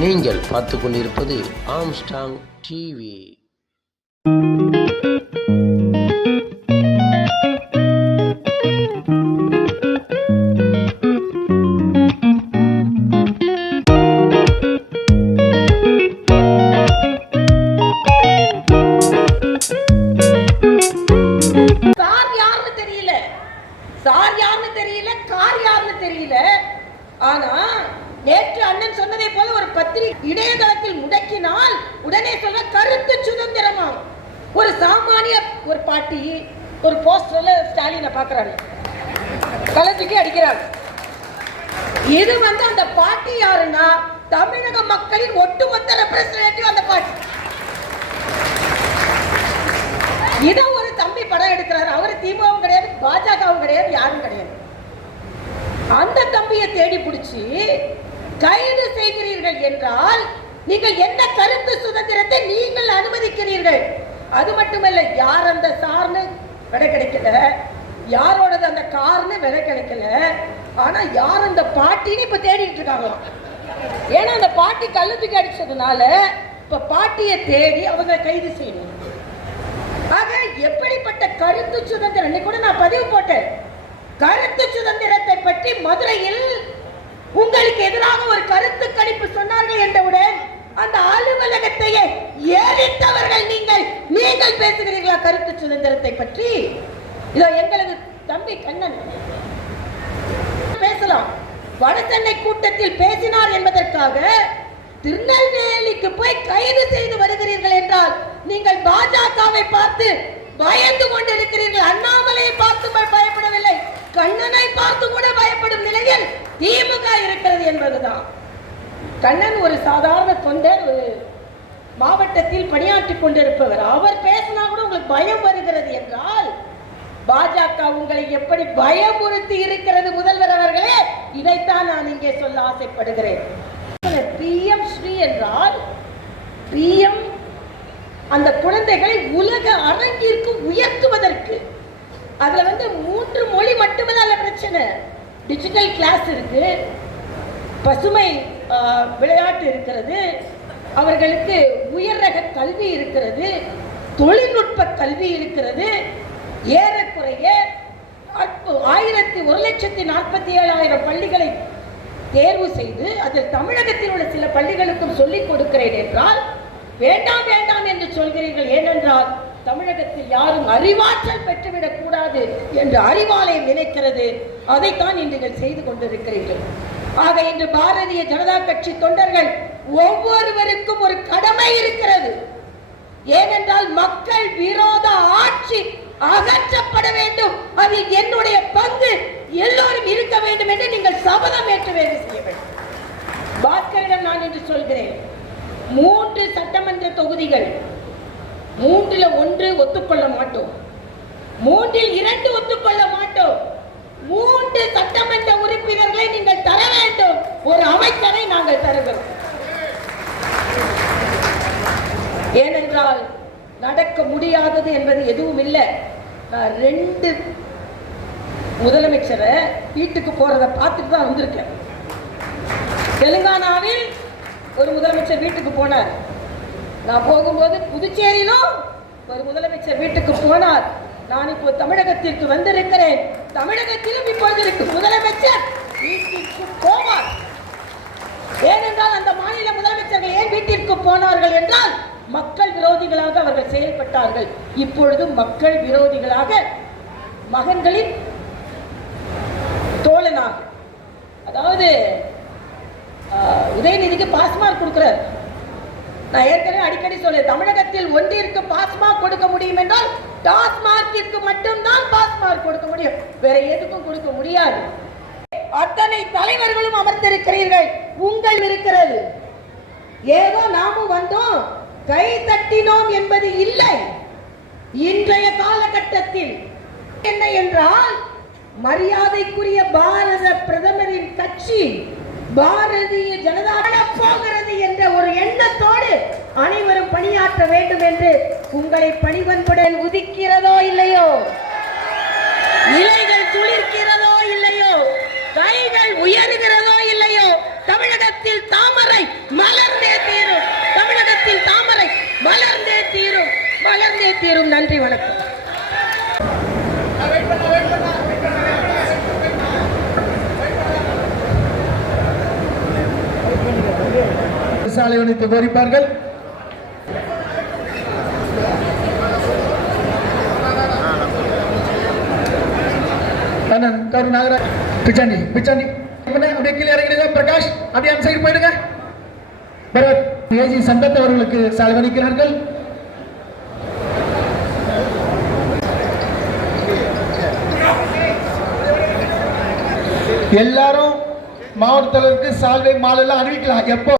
நீங்கள் பார்த்து கொண்டிருப்பது ஆம்ஸ்டாங் டிவி தெரியல. சார் யாருன்னு தெரியல? கார் யாருன்னு தெரியல. ஆனா நேற்று அண்ணன் சொன்னதை போல ஒரு பத்திரிகை இணையதளத்தில் முடக்கினால் உடனே சொல்ல கருத்து சுதந்திரமாம் ஒரு சாமானிய ஒரு பாட்டி ஒரு போஸ்டர்ல ஸ்டாலினை பாக்குறாரு கலத்துக்கு அடிக்கிறாரு. இது வந்து அந்த பாட்டி யாருன்னா தமிழக மக்களின் ஒட்டுமொத்த ரெப்ரசன்டேட்டிவ் அந்த பாட்டி. இதை ஒரு தம்பி படம் எடுக்கிறாரு. அவரு திமுகவும் கிடையாது பாஜகவும் கிடையாது யாரும் கிடையாது. அந்த தம்பியை தேடி பிடிச்சி கைது செய்கிறீர்கள் என்றால் நீங்கள் என்ன கருத்து சுதந்திரத்தை நீங்கள் அனுமதிக்கிறீர்கள்? அது மட்டுமல்ல யார் அந்த சார்னு விடை கிடைக்கல. யாரோடது அந்த கார்னு விடை கிடைக்கல. ஆனா யார் அந்த பாட்டின்னு இப்ப தேடிட்டு இருக்காங்களாம் ஏன்னா அந்த பாட்டி கல்லு தூக்கி அடிச்சதுனால இப்ப பாட்டியை தேடி அவங்க கைது செய்யணும். ஆக எப்படிப்பட்ட கருத்து சுதந்திரம்? கூட நான் பதிவு போட்டேன். கருத்து சுதந்திரத்தை பற்றி மதுரையில் உங்களுக்கு எதிராக ஒரு கருத்து கணிப்பு சொன்னார்கள் என்றவுடன் அந்த அலுவலகத்தையே ஏறித்தவர்கள் நீங்கள். நீங்கள் பேசுகிறீர்களா? கருத்து சுதந்திரத்தை பற்றி. இதோ எங்களது தம்பி கண்ணன். பேசலாம். வடசென்னை கூட்டத்தில் பேசினார் என்பதற்காக திருநெல்வேலிக்கு போய் கைது செய்து வருகிறீர்கள் என்றால் நீங்கள் பாஜகவை பார்த்து பயந்து கொண்டிருக்கிறீர்கள். அண்ணாமலையை பார்த்து பயப்படவில்லை. கண்ணனை பார்த்து கூட பயப்படும் நிலையில் திமுக இருக்கிறது என்பதுதான். கண்ணன் ஒரு சாதாரண தொண்டர் ஒரு மாவட்டத்தில் பணியாற்றி கொண்டிருப்பவர். அவர் பேசினா கூட உங்களுக்கு பயம் வருகிறது என்றால் பாஜக உங்களை எப்படி பயமுறுத்தி இருக்கிறது முதல்வர் அவர்களே இதைத்தான் நான் இங்கே சொல்ல ஆசைப்படுகிறேன். பிஎம் ஸ்ரீ என்றால் பிஎம் அந்த குழந்தைகளை உலக அரங்கிற்கு உயர்த்துவதற்கு. அதுல வந்து மூன்று மொழி மட்டுமல்ல பிரச்சனை. டிஜிட்டல் கிளாஸ் இருக்கு. பசுமை விளையாட்டு இருக்கிறது. அவர்களுக்கு உயர்ரக கல்வி இருக்கிறது. தொழில்நுட்ப கல்வி இருக்கிறது. ஏறக்குறைய ஆயிரத்தி ஒரு லட்சத்தி நாற்பத்தி ஏழாயிரம் பள்ளிகளை தேர்வு செய்து அதில் தமிழகத்தில் உள்ள சில பள்ளிகளுக்கும் சொல்லிக் கொடுக்கிறேன் என்றால் வேண்டாம் வேண்டாம் என்று சொல்கிறீர்கள். ஏனென்றால் தமிழகத்தில் யாரும் அறிவாற்றல் பெற்றுவிடக் கூடாது என்று அறிவாலயம் நினைக்கிறது. அதைத்தான் இன்று நீங்கள் செய்து கொண்டிருக்கிறீர்கள். ஆக இன்று பாரதிய ஜனதா கட்சி தொண்டர்கள் ஒவ்வொருவருக்கும் ஒரு கடமை இருக்கிறது. ஏனென்றால் மக்கள் விரோத ஆட்சி அகற்றப்பட வேண்டும். அதில் என்னுடைய பங்கு எல்லோரும் இருக்க வேண்டும் என்று நீங்கள் சபதம் ஏற்ற வேண்டும் செய்ய வேண்டும். பாஸ்கரிடம் நான் என்று சொல்கிறேன். மூன்று சட்டமன்ற தொகுதிகள் மூன்றில் ஒன்று ஒத்துக்கொள்ள மாட்டோம். மூன்றில் இரண்டு ஒத்துக்கொள்ள மாட்டோம். மூன்று சட்டமன்ற உறுப்பினர்களை நீங்கள் தர வேண்டும். ஒரு அமைச்சரை நாங்கள் தருகிறோம். ஏனென்றால் நடக்க முடியாதது என்பது எதுவும் இல்லை. நான் ரெண்டு முதலமைச்சரை வீட்டுக்கு போறதை பார்த்துட்டு தான் வந்திருக்கேன். தெலுங்கானாவில் ஒரு முதலமைச்சர் வீட்டுக்கு போனார். நான் போகும்போது புதுச்சேரியிலும் ஒரு முதலமைச்சர் வீட்டுக்கு போனார். நான் இப்போ தமிழகத்திற்கு வந்திருக்கிறேன். தமிழகத்திலும் இப்போது இருக்கு முதலமைச்சர் வீட்டிற்கு போவார். ஏனென்றால் அந்த மாநில முதலமைச்சர்கள் ஏன் வீட்டிற்கு போனார்கள் என்றால் மக்கள் விரோதிகளாக அவர்கள் செயல்பட்டார்கள். இப்பொழுது மக்கள் விரோதிகளாக மகன்களின் தோழனாக அதாவது உதயநிதிக்கு பாஸ்மார்க் கொடுக்கிறார். நான் ஏற்கனவே அடிக்கடி சொல்றேன் தமிழகத்தில் ஒன்றிற்கு பாஸ்மார்க் கொடுக்க முடியும் என்றால் டாஸ்மார்க்கிற்கு மட்டும்தான் பாஸ்மார்க் கொடுக்க முடியும். வேற எதுக்கும் கொடுக்க முடியாது. அத்தனை தலைவர்களும் அமர்ந்திருக்கிறீர்கள். உங்கள் இருக்கிறது. ஏதோ நாமும் வந்தோம். கை தட்டினோம் என்பது இல்லை. இன்றைய காலகட்டத்தில் என்ன என்றால் மரியாதைக்குரிய பாரத பிரதமரின் கட்சி பாரதிய ஜனதா போகிறது என்ற ஒரு எண்ணத்தோடு அனைவரும் பணியாற்ற வேண்டும் என்று உங்களை பணிவன்புடன் உதிக்கிறதோ இல்லையோ? இலைகள் துளிர்க்கிறதோ இல்லையோ? கைகள் உயர்கிறதோ இல்லையோ? தமிழகத்தில் தாமரை மலர்ந்தே தீரும். தமிழகத்தில் தாமரை மலர்ந்தே தீரும். மலர்ந்தே தீரும். நன்றி வணக்கம். சாலை இணைத்து கோரிப்பார்கள். அண்ணன் பிச்சாண்டி பிச்சாண்டி. அப்படியே கீழே இறங்கிடுங்க. பிரகாஷ் அப்படியே அந்த சைடு போயிடுங்க. பரத் ஏஜி சம்பத் அவர்களுக்கு சாலை எல்லாரும் மாவட்ட தலைவருக்கு சால்வை மாலை எல்லாம் அறிவிக்கலாம் எப்போ